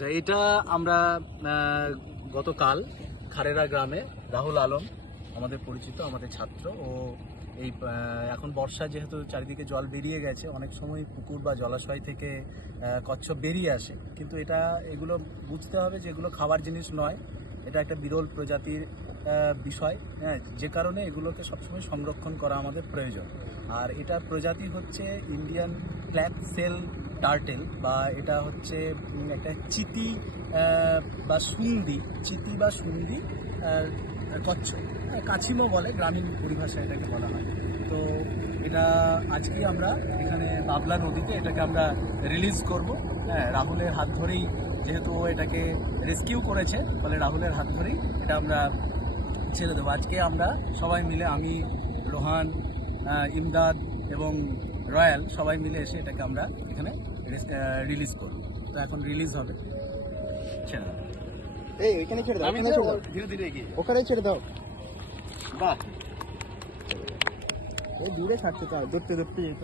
আচ্ছা, এটা আমরা গতকাল খারেরা গ্রামে রাহুল আলম আমাদের পরিচিত, আমাদের ছাত্র, ও এই এখন বর্ষা যেহেতু চারিদিকে জল বেরিয়ে গেছে, অনেক সময় পুকুর বা জলাশয় থেকে কচ্ছপ বেরিয়ে আসে, কিন্তু এগুলো বুঝতে হবে যে এগুলো খাবার জিনিস নয়, এটা একটা বিরল প্রজাতির বিষয়, হ্যাঁ, যে কারণে এগুলোকে সবসময় সংরক্ষণ করা আমাদের প্রয়োজন। আর এটার প্রজাতি হচ্ছে ইন্ডিয়ান ব্ল্যাক সেল টার্টেল, বা এটা হচ্ছে একটা চিতি বা সুন্দি কচ্ছপ, কাছিমো বলে গ্রামীণ পরিভাষায় এটাকে বলা হয়। তো এটা আজকে আমরা এখানে বাবলা নদীতে এটাকে আমরা রিলিজ করব। হ্যাঁ, রাহুলের হাত ধরেই, যেহেতু ও এটাকে রেস্কিউ করেছে, ফলে রাহুলের হাত ধরেই এটা আমরা ছেড়ে দেবো। আজকে আমরা সবাই মিলে, আমি, রোহান, ইমদাদ এবং রয়্যাল, সবাই মিলে এসে এটাকে আমরা এখানে রিলিজ করব। তো এখন রিলিজ হবে, ছেড়ে দাও। এই ওইখানে ছেড়ে দাও, ওখানে ছেড়ে দাও, ধীরে ধীরে এগিয়ে যাও। ওখানে ছেড়ে দাও। বাহ, এই দূরে থাকতে চাও, ধরতে ধরতে যেত।